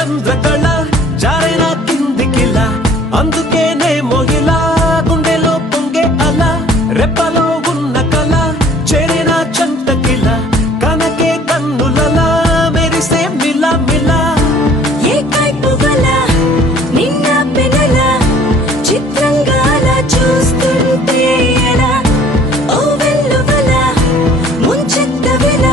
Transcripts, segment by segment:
చంద్రకళ జారైన కిందికిలా అందుకేనే మొయిలా గుండెలో పొంగే అలా రెప్పలో ఉన్న కళ చేరిన చంటకిలా కనకే కన్నులలా మెరిసే మిలా మిలా ఏ కైపు గల నిన్న పెనల చిత్రంగా అలా చూస్తుంటే ఎలా ఓ వెల్లువల ముంచెత్త వెల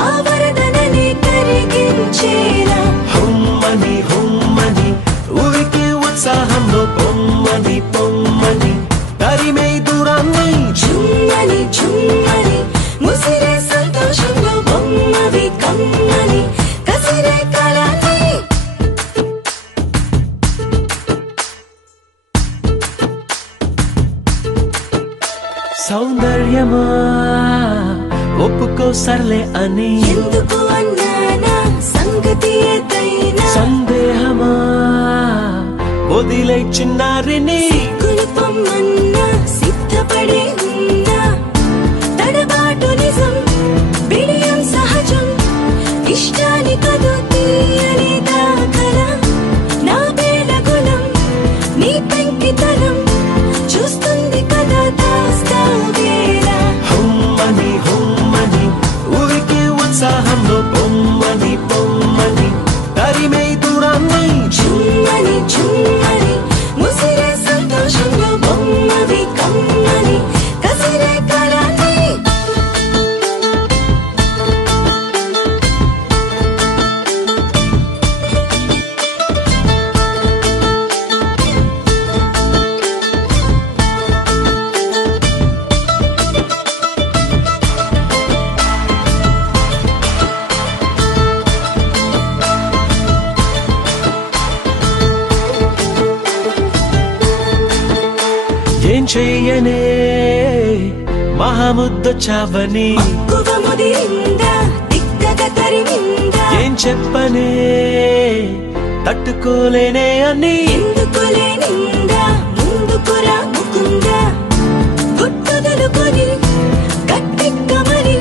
ఆ వరదనని కరిగించేలా హుమ్మని హుమ్మని ఊరికి ఉత్సాహంలో పొమ్మని పొమ్మని తరిమే దూరాన్ని చుమ్మని చుమ్మని ముసిరే సంతోషంలో బొమ్మవి కమ్మని కసిరే కళని సౌందర్యమా ఒప్పుకో సర్లే అని ఎందుకు అన్నానా సంగతి ఏదైనా సందేహమా వదిలే చిన్నారిని కులుపమ్మన్నా సిద్ధపడే ఉన్నా తడబాటు నిజం బిడియం సహజం ఇష్టాని కదు తీయని దాఖల నా బేలగులం నీ పెంకితనం చూస్తుంది కదా దాస్తా వేళ హుమ్మని హుమ్మని ఊరికి ఉత్సాహంలో పొమ్మని పొమ్మని తరిమే దూరాన్ని చుమ్మని చుమ్మని ముసిరే సంతోషంలో బొమ్మవి కమ్మని కసిరే కళని ఏం చెయ్యనే మహాముద్దొచ్చావని మక్కువ ముదిరిందా దిక్కగా తరిమిందా ఏం చెప్పనే తట్టుకోలేనే అని ఎందుకులే నిందా ముందుకురా ముకుందా గుట్టుదలుకొని గట్టెక్కమని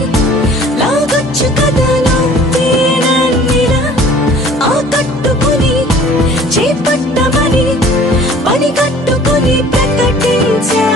లాగొచ్చు కథలో తేనన్నిలా ఆ కట్టుకుని చేపట్టమని పని కట్టుకుని ప్రకటించా